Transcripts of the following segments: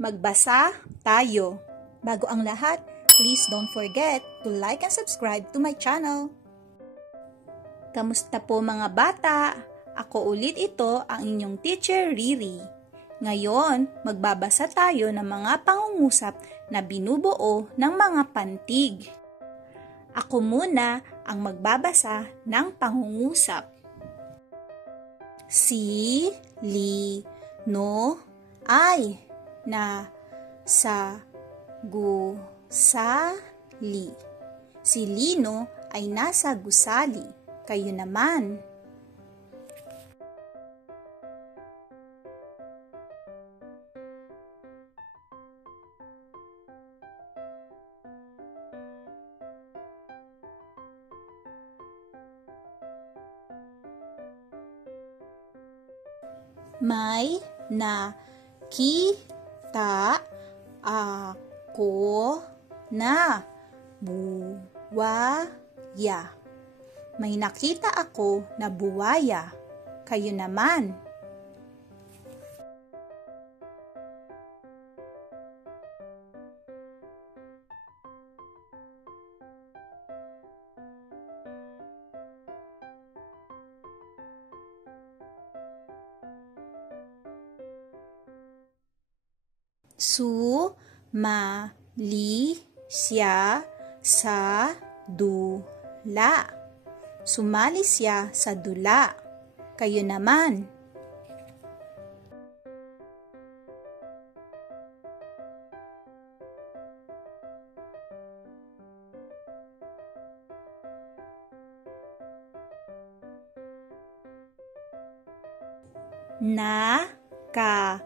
Magbasa tayo. Bago ang lahat, please don't forget to like and subscribe to my channel. Kamusta po mga bata? Ako ulit ito ang inyong teacher Riri. Ngayon, magbabasa tayo ng mga pangungusap na binubuo ng mga pantig. Ako muna ang magbabasa ng pangungusap. Si, li, no, ay, na, sa, gusali. Si Lino ay nasa gusali. Kayo naman. May nakita ako na buwaya. May nakita ako na buwaya. Kayo naman. Sumali siya sa dula. Sumali siya sa dula. Kayo naman. Nakakita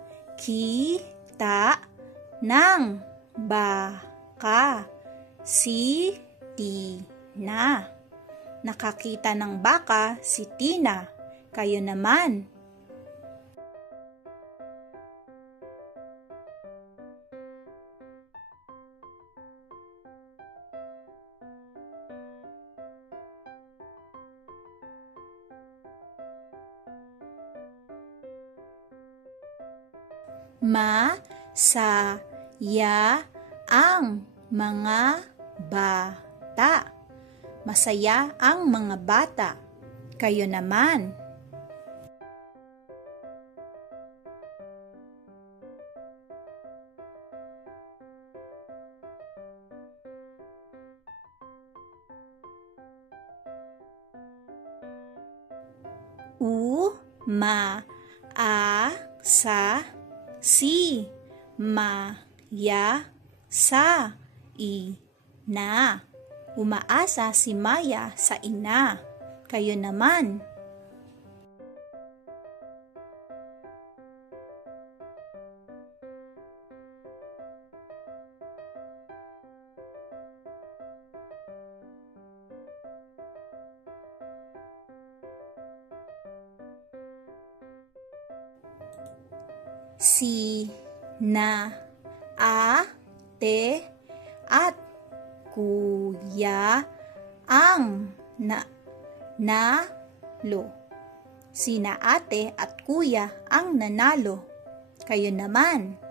ng baka si Tina. Nakakita ng baka si Tina. Kayo naman. Masaya ang mga bata. Masaya ang mga bata. Kayo naman. Umaasa si Maya sa ina. Umaasa si Maya sa ina. Kayo naman. Sina ate at kuya ang nanalo. Sina ate at kuya ang nanalo. Kayo naman.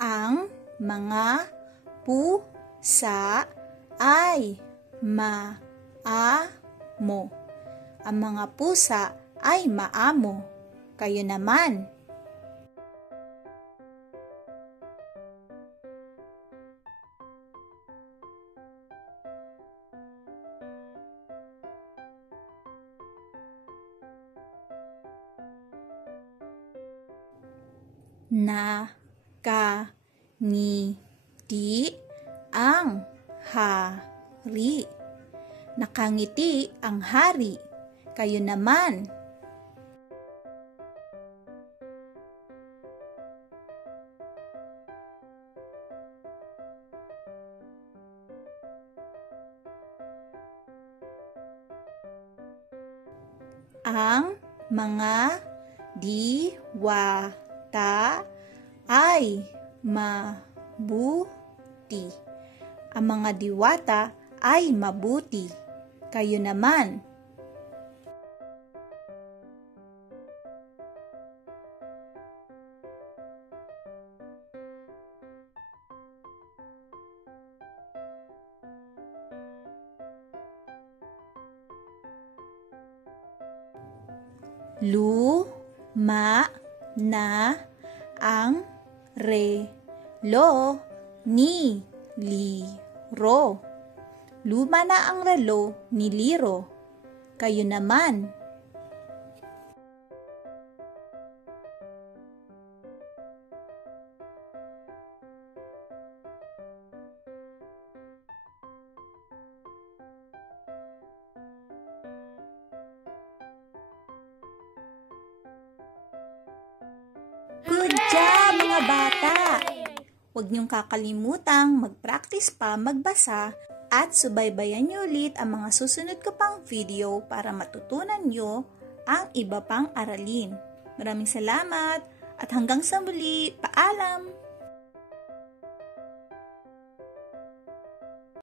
Ang mga pusa ay maamo. Ang mga pusa ay maamo. Kayo naman. Nakangiti ang hari. Nakangiti ang hari. Kayo naman. Ang mga Diwata ay mabuti. Ang mga diwata ay mabuti. Kayo naman. Luma na ang relo ni Liro. Luma na ang relo ni Liro. Kayo naman. Good job, mga bata! Huwag niyong kakalimutang mag-practice pa magbasa at subaybayan niyo ulit ang mga susunod ko pang video para matutunan niyo ang iba pang aralin. Maraming salamat at hanggang sa muli, paalam!